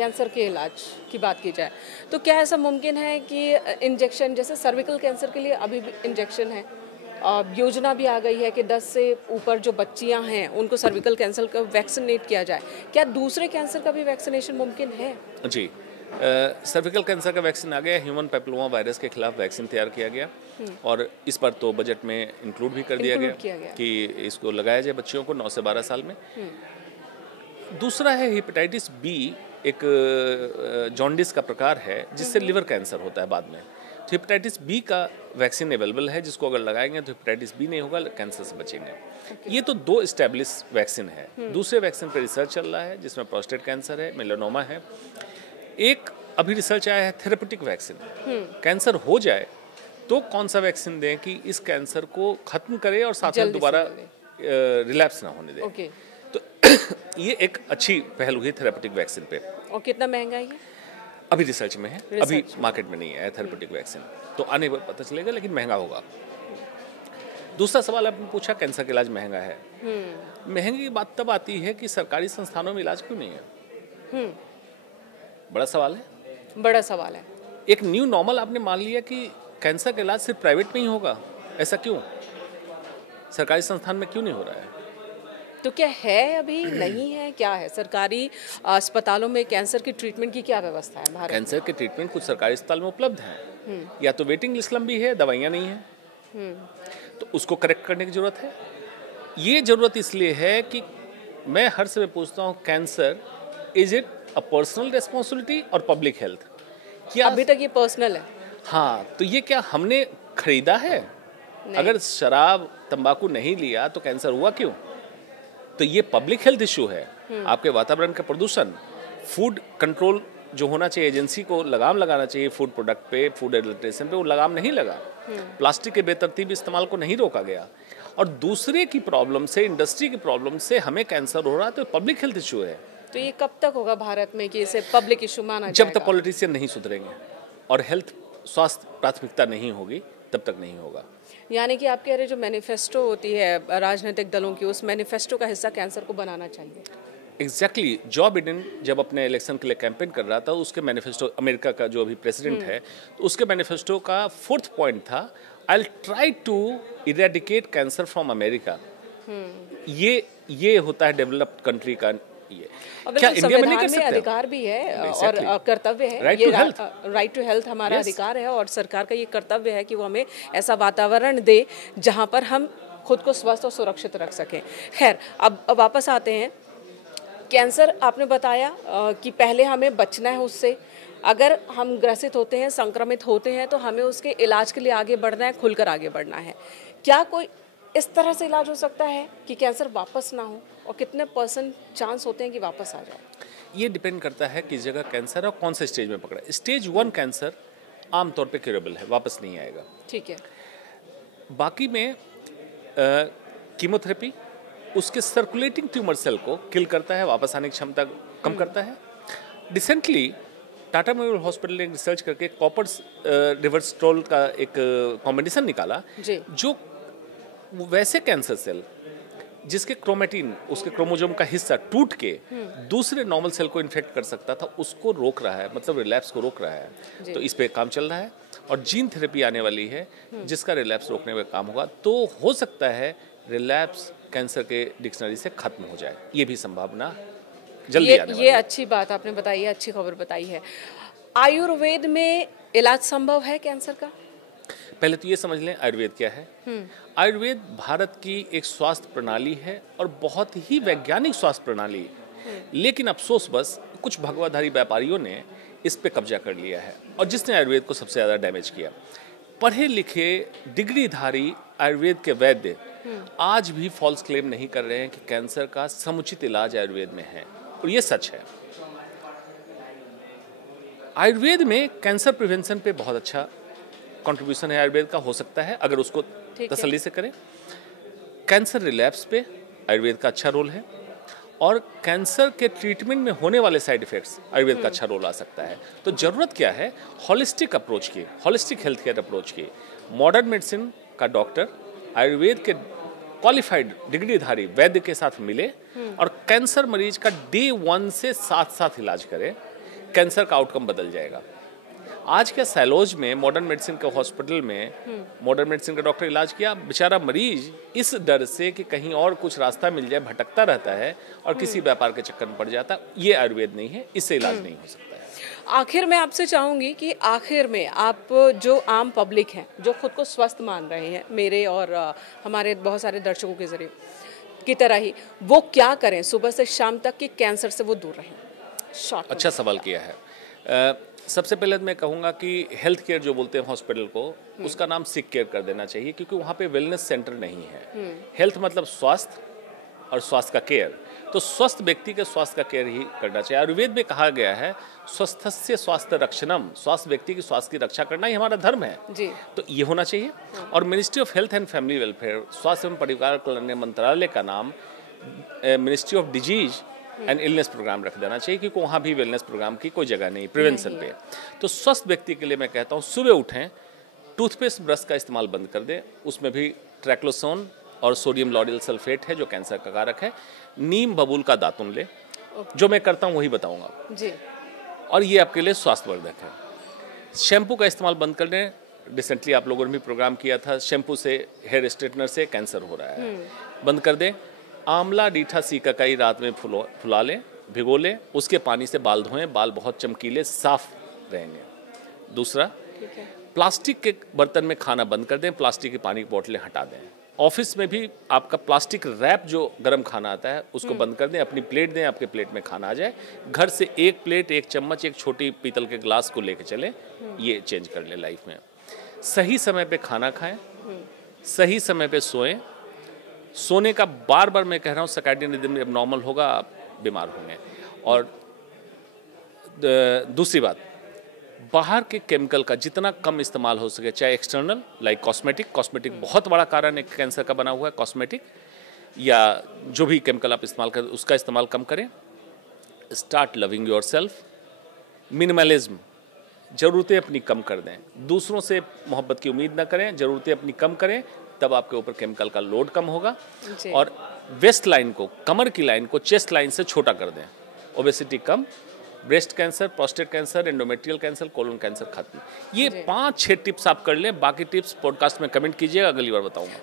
Cancer के इलाज की बात की जाए तो क्या ऐसा मुमकिन है कि इंजेक्शन, जैसे सर्विकल कैंसर के लिए अभी भी इंजेक्शन है, योजना भी आ गई है कि 10 से ऊपर जो बच्चियां हैं उनको सर्विकल कैंसर का वैक्सीनेट किया जाए, क्या दूसरे कैंसर का भी वैक्सीनेशन मुमकिन है? जी, सर्विकल कैंसर का वैक्सीन आ गया, ह्यूमन पैपिलोमा वायरस के खिलाफ वैक्सीन तैयार किया गया और इस पर तो बजट में इंक्लूड भी कर दिया गया कि इसको लगाया जाए बच्चियों को 9 से 12 साल में। दूसरा है हेपेटाइटिस बी, एक जॉन्डिस का प्रकार है जिससे लिवर कैंसर होता है बाद में। तो हेपेटाइटिस बी का वैक्सीन अवेलेबल है, जिसको अगर लगाएंगे तो हेपेटाइटिस बी नहीं होगा, कैंसर से बचेंगे। ये तो 2 एस्टेब्लिश वैक्सीन है। दूसरे वैक्सीन पर रिसर्च चल रहा है जिसमें प्रोस्टेट कैंसर है, मेलानोमा है। एक अभी रिसर्च आया है थेरेपेटिक वैक्सीन, कैंसर हो जाए तो कौन सा वैक्सीन दें कि इस कैंसर को खत्म करे और साथ में दोबारा रिलैप्स ना होने दें। तो ये एक अच्छी पहल हुई थेरेपेटिक वैक्सीन पे। और कितना महंगा है ये? अभी रिसर्च में है, अभी मार्केट में नहीं है थेरेपेटिक वैक्सीन, तो आने पर पता चलेगा, लेकिन महंगा होगा। दूसरा सवाल आपने पूछा, कैंसर का इलाज महंगा है। महंगी की बात तब आती है कि सरकारी संस्थानों में इलाज क्यों नहीं है। बड़ा सवाल है, बड़ा सवाल है। एक न्यू नॉर्मल आपने मान लिया कि कैंसर का इलाज सिर्फ प्राइवेट में ही होगा, ऐसा क्यों? सरकारी संस्थान में क्यों नहीं हो रहा है? तो क्या है, अभी नहीं है, क्या है? सरकारी अस्पतालों में कैंसर की ट्रीटमेंट की क्या व्यवस्था है भारत? कैंसर के ट्रीटमेंट कुछ सरकारी अस्पताल में उपलब्ध हैं, या तो वेटिंग लिस्ट लंबी है, दवाइयाँ नहीं हैं, तो उसको करेक्ट करने की जरूरत है। ये जरूरत इसलिए है कि मैं हर समय पूछता हूँ, cancer is it a personal responsibility और पब्लिक हेल्थ? क्या अभी तक ये पर्सनल है? हाँ, तो ये क्या हमने खरीदा है? अगर शराब तंबाकू नहीं लिया तो कैंसर हुआ क्यों? तो ये पब्लिक हेल्थ इशू है। आपके वातावरण का प्रदूषण, फूड कंट्रोल जो होना चाहिए, एजेंसी को लगाम लगाना चाहिए फूड प्रोडक्ट पे, फूड एडल्ट्रेशन पे, वो लगाम नहीं लगा। प्लास्टिक के बेतरतीब इस्तेमाल को नहीं रोका गया, और दूसरे की प्रॉब्लम से, इंडस्ट्री की प्रॉब्लम से हमें कैंसर हो रहा है, तो पब्लिक हेल्थ इशू है। तो ये कब तक होगा भारत में कि इसे पब्लिक इशू माना जाएगा? जब तक पॉलिटिशियन नहीं सुधरेंगे और हेल्थ स्वास्थ्य प्राथमिकता नहीं होगी, तब तक नहीं होगा। यानी कि आप कह रहे जो मैनिफेस्टो होती है राजनीतिक दलों की, उस मैनिफेस्टो का हिस्सा कैंसर को बनाना चाहिए। एग्जैक्टली। जो बिडेन जब अपने इलेक्शन के लिए कैंपेन कर रहा था, उसके मैनिफेस्टो, अमेरिका का जो अभी प्रेसिडेंट है, तो उसके मैनिफेस्टो का 4th पॉइंट था, I will try to eradicate cancer from America. ये होता है डेवलप्ड कंट्री का। ये क्या इंडिया में नहीं कर सकते? अधिकार भी है और कर्तव्य है, राइट टू हेल्थ हमारा अधिकार है, और सरकार का ये कर्तव्य है कि वो हमें ऐसा वातावरण दे जहां पर हम खुद को स्वस्थ और सुरक्षित रख सकें। खैर, अब वापस आते हैं। कैंसर आपने बताया कि पहले हमें बचना है उससे। अगर हम ग्रसित होते हैं, संक्रमित होते हैं, तो हमें उसके इलाज के लिए आगे बढ़ना है, खुलकर आगे बढ़ना है। क्या कोई इस तरह से इलाज हो सकता है कि कैंसर वापस ना हो, और कितने % चांस होते हैं कि वापस आ जाए? ये डिपेंड करता है किस जगह कैंसर है और कौन से स्टेज में पकड़ा है। स्टेज 1 कैंसर आमतौर पे क्यूरेबल है, वापस नहीं आएगा। ठीक है। बाकी में कीमोथेरेपी उसके सर्कुलेटिंग ट्यूमर सेल को किल करता है, वापस आने की क्षमता कम करता है। रिसेंटली टाटा मेमोरियल हॉस्पिटल ने रिसर्च करके कॉपर रिवर्सट्रोल का एक कॉम्बिनेशन निकाला, जो वैसे कैंसर सेल जिसके क्रोमेटिन, उसके क्रोमोसोम का हिस्सा टूट के दूसरे नॉर्मल सेल को इन्फेक्ट कर सकता था, उसको रोक रहा है, मतलब रिलैप्स को रोक रहा है। तो इस पे काम चल रहा है, और जीन थेरेपी आने वाली है जिसका रिलैप्स रोकने में काम होगा। तो हो सकता है रिलैप्स कैंसर के डिक्शनरी से खत्म हो जाए, ये भी संभावना जल्दी आने वाली है। ये अच्छी बात आपने बताई है, अच्छी खबर बताई है। आयुर्वेद में इलाज संभव है कैंसर का? पहले तो ये समझ लें आयुर्वेद क्या है। आयुर्वेद भारत की एक स्वास्थ्य प्रणाली है, और बहुत ही वैज्ञानिक स्वास्थ्य प्रणाली। लेकिन अफसोस बस कुछ भगवाधारी व्यापारियों ने इस पे कब्जा कर लिया है, और जिसने आयुर्वेद को सबसे ज़्यादा डैमेज किया। पढ़े लिखे डिग्रीधारी आयुर्वेद के वैद्य आज भी फॉल्स क्लेम नहीं कर रहे हैं कि कैंसर का समुचित इलाज आयुर्वेद में है, और ये सच है। आयुर्वेद में कैंसर प्रिवेंशन पे बहुत अच्छा कंट्रीब्यूशन है आयुर्वेद का, हो सकता है अगर उसको तसल्ली से करें। कैंसर रिलैप्स पे आयुर्वेद का अच्छा रोल है, और कैंसर के ट्रीटमेंट में होने वाले साइड इफेक्ट्स आयुर्वेद का अच्छा रोल आ सकता है। तो जरूरत क्या है? होलिस्टिक अप्रोच की, होलिस्टिक हेल्थ केयर अप्रोच की। मॉडर्न मेडिसिन का डॉक्टर आयुर्वेद के क्वालिफाइड डिग्रीधारी वैद्य के साथ मिले, और कैंसर मरीज का डे 1 से साथ साथ इलाज करे। कैंसर का आउटकम बदल जाएगा। आज के सैलोज में मॉडर्न मेडिसिन के हॉस्पिटल में मॉडर्न मेडिसिन का डॉक्टर इलाज किया, बेचारा मरीज इस डर से कि कहीं और कुछ रास्ता मिल जाए भटकता रहता है और किसी व्यापार के चक्कर में पड़ जाता है। ये आयुर्वेद नहीं है, इससे इलाज नहीं हो सकता है। आखिर में आपसे चाहूँगी कि आखिर में आप जो आम पब्लिक हैं, जो खुद को स्वस्थ मान रहे हैं, मेरे और हमारे बहुत सारे दर्शकों के जरिए की तरह ही, वो क्या करें सुबह से शाम तक कि कैंसर से वो दूर रहें? अच्छा सवाल किया है। सबसे पहले मैं कहूँगा कि हेल्थ केयर जो बोलते हैं हॉस्पिटल को, उसका नाम सिक केयर कर देना चाहिए, क्योंकि वहाँ पे वेलनेस सेंटर नहीं है। हेल्थ मतलब स्वास्थ्य और स्वास्थ्य का केयर, तो स्वस्थ व्यक्ति के स्वास्थ्य का केयर ही करना चाहिए। आयुर्वेद में कहा गया है स्वस्थस्य स्वास्थ्य रक्षणम, स्वास्थ्य व्यक्ति की स्वास्थ्य की रक्षा करना ही हमारा धर्म है जी। तो ये होना चाहिए। और ministry of health and family welfare, स्वास्थ्य एवं परिवार कल्याण मंत्रालय का नाम ministry of disease and illness program रख देना चाहिए, क्योंकि वहाँ भी वेलनेस प्रोग्राम की कोई जगह नहीं प्रिवेंशन पे। तो स्वस्थ व्यक्ति के लिए मैं कहता हूँ सुबह उठें, टूथपेस्ट ब्रश का इस्तेमाल बंद कर दें, उसमें भी ट्रैक्लोसोन और सोडियम लॉरियल सल्फेट है जो कैंसर का कारक है। नीम बबूल का दातुन ले, जो मैं करता हूँ वही बताऊँगा जी। और ये आपके लिए स्वास्थ्यवर्धक है। शैम्पू का इस्तेमाल बंद कर दें। रिसेंटली आप लोगों ने भी प्रोग्राम किया था, शैम्पू से, हेयर स्ट्रेटनर से कैंसर हो रहा है, बंद कर दें। आंवला रीठा सीकाकाई रात में फुला लें, भिगो लें, उसके पानी से बाल धोएं, बाल बहुत चमकीले साफ रहेंगे। दूसरा, प्लास्टिक के बर्तन में खाना बंद कर दें, प्लास्टिक की पानी की बोतलें हटा दें। ऑफिस में भी आपका प्लास्टिक रैप जो गर्म खाना आता है उसको बंद कर दें, अपनी प्लेट दें, आपके प्लेट में खाना आ जाए। घर से एक प्लेट, एक चम्मच, एक छोटी पीतल के ग्लास को लेके चलें, ये चेंज कर लें लाइफ में। सही समय पे खाना खाएं, सही समय पे सोएं। सोने का बार बार मैं कह रहा हूँ, सर्कैडियन रिदम जब नॉर्मल होगा आप बीमार होंगे। और दूसरी बात, बाहर के केमिकल का जितना कम इस्तेमाल हो सके, चाहे एक्सटर्नल लाइक कॉस्मेटिक बहुत बड़ा कारण है कैंसर का बना हुआ है, कॉस्मेटिक या जो भी केमिकल आप इस्तेमाल करें उसका इस्तेमाल कम करें। Start loving yourself. मिनिमलिज्म, ज़रूरतें अपनी कम कर दें, दूसरों से मोहब्बत की उम्मीद ना करें, ज़रूरतें अपनी कम करें, तब आपके ऊपर केमिकल का लोड कम होगा। और वेस्ट लाइन को, कमर की लाइन को चेस्ट लाइन से छोटा कर दें। ओबेसिटी कम, breast cancer, prostate cancer, endometrial cancer, colon cancer खत्म। ये 5-6 टिप्स आप कर लें। बाकी टिप्स पॉडकास्ट में कमेंट कीजिएगा, अगली बार बताऊंगा।